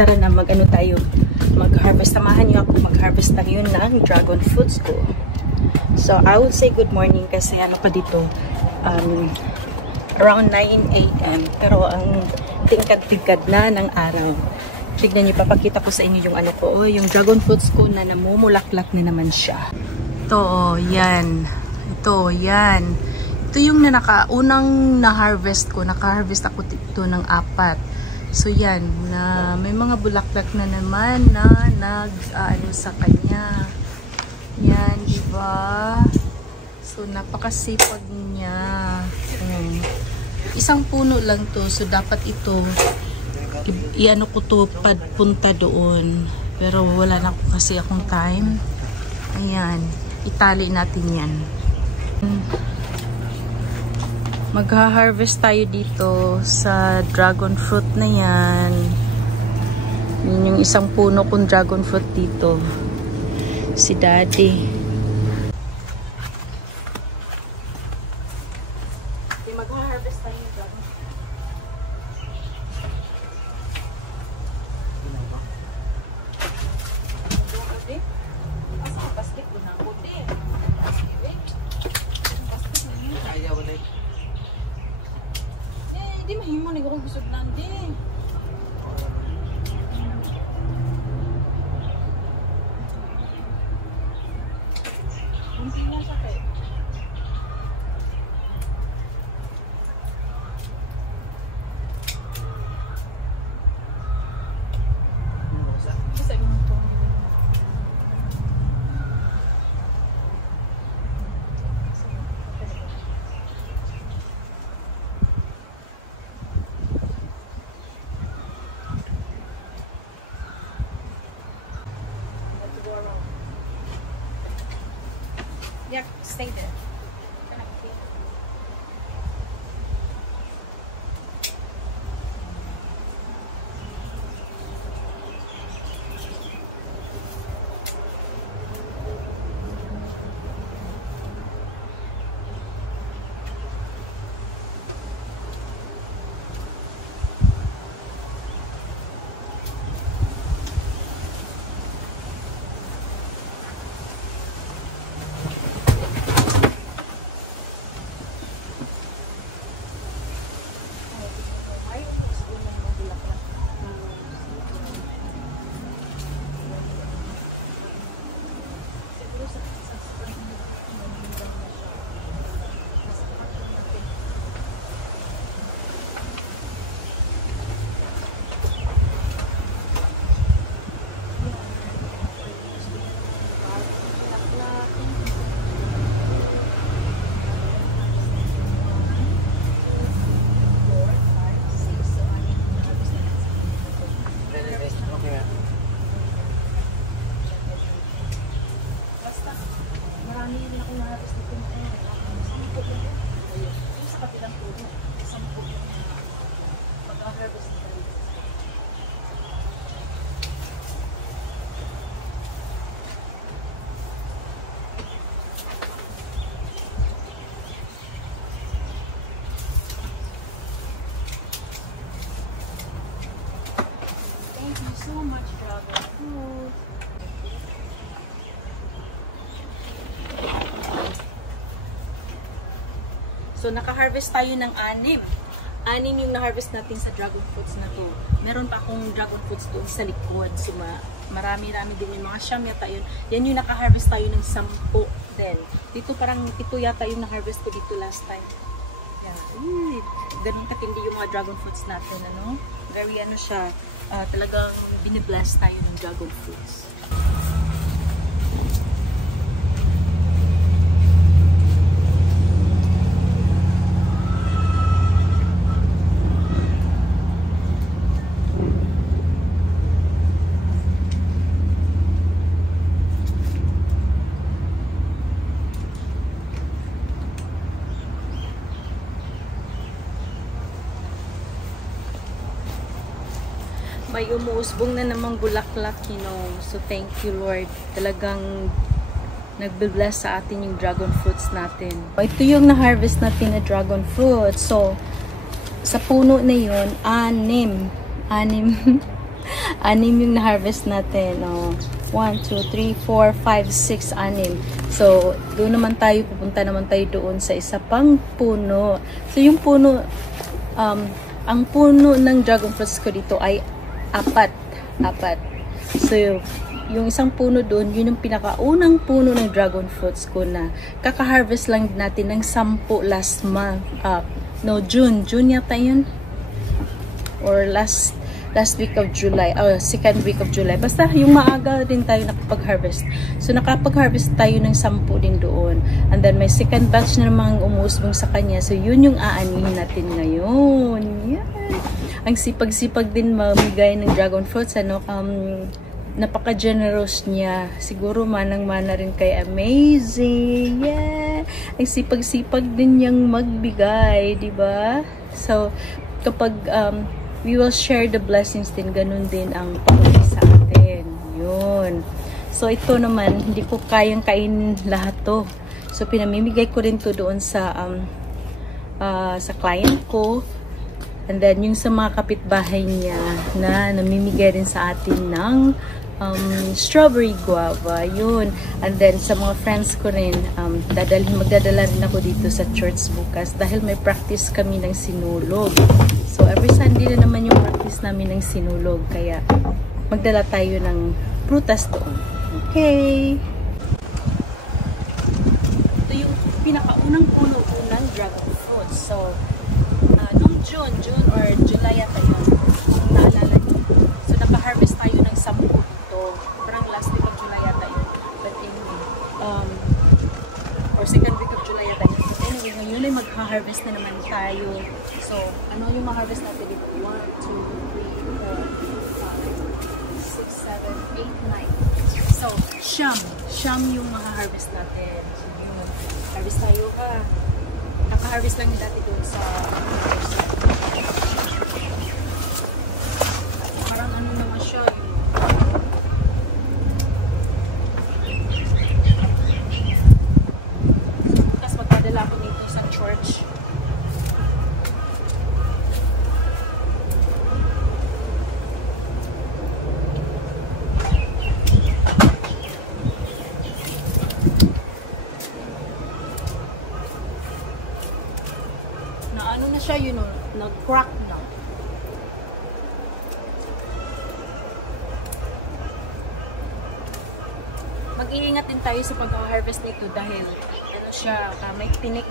tara na mag-ano tayo, mag-harvest. Samahan niyo ako mag-harvest tayo ng dragon fruits ko. So, I would say good morning kasi ano pa dito, around 9 AM. Pero ang tingkad-tingkad na ng araw. Tignan niyo, papakita ko sa inyo yung ano ko, yung dragon fruits ko na namumulaklak na naman siya. Ito, yan. Ito, yan. Ito yung unang na-harvest ko. Naka-harvest ako dito ng 4. So yan, na may mga bulaklak na naman na nag-ano sa kanya. Yan, diba? So napakasipag niya. Isang puno lang to, so dapat ito i-ano ko to punta doon. Pero wala na kasi akong time. Ayan, itali natin yan. Magha-harvest tayo dito sa dragon fruit na yan. Yun yung isang puno kong dragon fruit dito. Si Daddy. Magha-harvest tayo ng dragon fruit. Di mahimo ni gurong busog nandi. Unti na siya kay. Bisa mo to. Yeah, stay there. So much dragon fruit. So naka-harvest tayo ng 6. 6 yung na-harvest natin sa dragon fruits na to. Meron pa akong dragon fruits doon sa likod. So marami-rami din yung mga siyam yata yun. Yan yung naka-harvest tayo ng 10 din. Dito parang 7 yata yung na-harvest ko dito last time. Yeah. Ganun katindi yung mga dragon fruits natin, ano? Very ano siya. Talagang binibless tayo ng dragon fruits. May umuusbong na namang bulaklak, you know. So, thank you, Lord. Talagang nagbe-bless sa atin yung dragon fruits natin. Ito yung na-harvest natin na dragon fruit. So, sa puno na yun, 6 Anim yung na-harvest natin. 1, 2, 3, 4, 5, 6, 6. So, doon naman tayo, pupunta naman tayo doon sa isa pang puno. So, yung puno, ang puno ng dragon fruits ko dito ay apat. So, yung isang puno doon, yun yung pinakaunang puno ng dragon fruits ko na kaka-harvest lang natin ng 10 last month. June yata yun. Or last week of July, second week of July. Basta yung maaga din tayo nakapag-harvest. So, nakapag-harvest tayo ng 10 din doon. And then, may second batch na namang umusbong sa kanya. So, yun yung aanihin natin ngayon. Yan. Ang sipag-sipag din mamigay ng dragon fruits, napaka-generous niya. Siguro manang-mana rin kay amazing. Yeah! Ang sipag-sipag din niyang magbigay, di ba? So, kapag we will share the blessings din, ganun din ang pag-ibig sa atin. Yun. So, ito naman, hindi ko kayang kainin lahat to. So, pinamimigay ko rin to doon sa client ko. And then, yung sa mga kapitbahay niya na namimigay rin sa atin ng strawberry guava. Yun. And then, sa mga friends ko rin, magdadala rin ako dito sa church bukas dahil may practice kami ng sinulog. So, every Sunday na naman yung practice namin ng sinulog. Kaya, magdala tayo ng prutas doon. Okay. Ito yung pinakaunang puno ng dragon fruit. So, noong June or July yata yun, naalala nyo. So, naka-harvest tayo ng 10 dito. Parang last week of July yata yun. But anyway, or second week of July yata yun. Anyway, ngayon ay mag-harvest na naman tayo. So, ano yung ma-harvest natin dito? 1, 2, 3, 4, 5, 6, 7, 8, 9. So, siyam yung ma-harvest natin. So, yun. Harvest tayo ka. Naka-harvest lang yung dati doon sa parang ano naman siya tapos magpadala ko nito sa church. Ano na siya, yun, nag-crack na. Mag-iingat din tayo sa pag-harvest nito dahil ano siya, may tinik.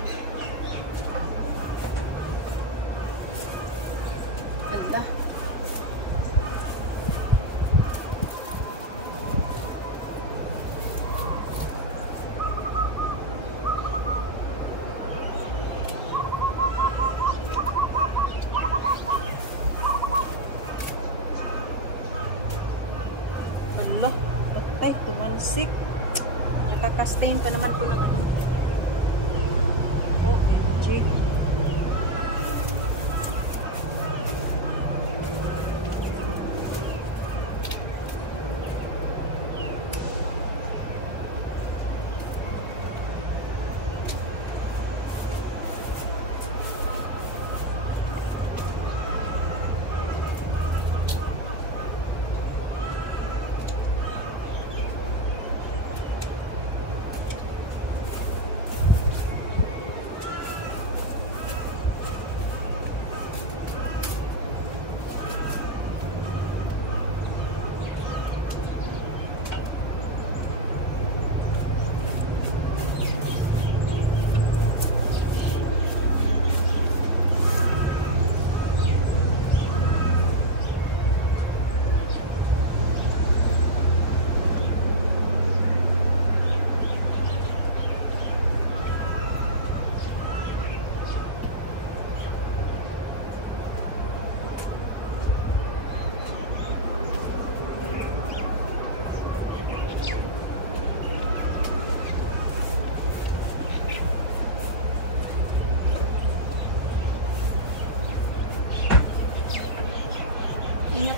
Allah. Ay, tumansik. Nakaka-stain pa naman po ng ano. OMG.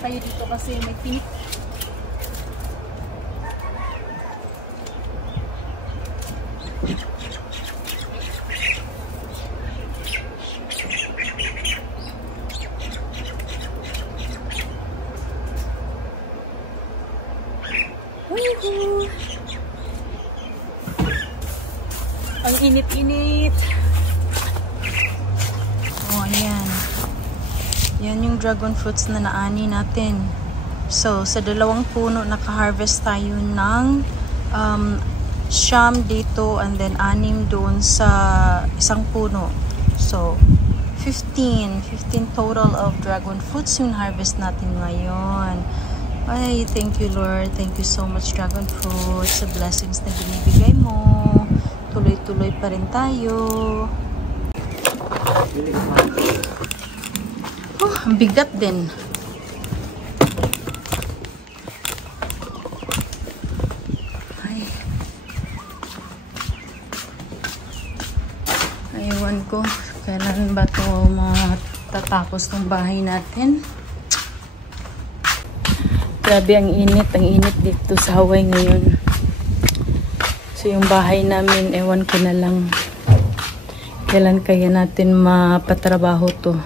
Tayo dito kasi may tinik. Woohoo! Ang init-init. Oh, ayan. Yan yung dragon fruits na naani natin. So, sa 2 puno, naka-harvest tayo ng siyam dito and then 6 doon sa 1 puno. So, 15 total of dragon fruits yung harvest natin ngayon. Ay, thank you Lord. Thank you so much dragon fruits sa blessings na binibigay mo. Tuloy-tuloy pa rin tayo. Oh, ang bigat din. Ay. Ewan ko, kailan ba ito matatapos ng bahay natin? Grabe ang init dito sa Hawaii ngayon. So yung bahay namin, ewan ko na lang kailan kaya natin mapatrabaho to.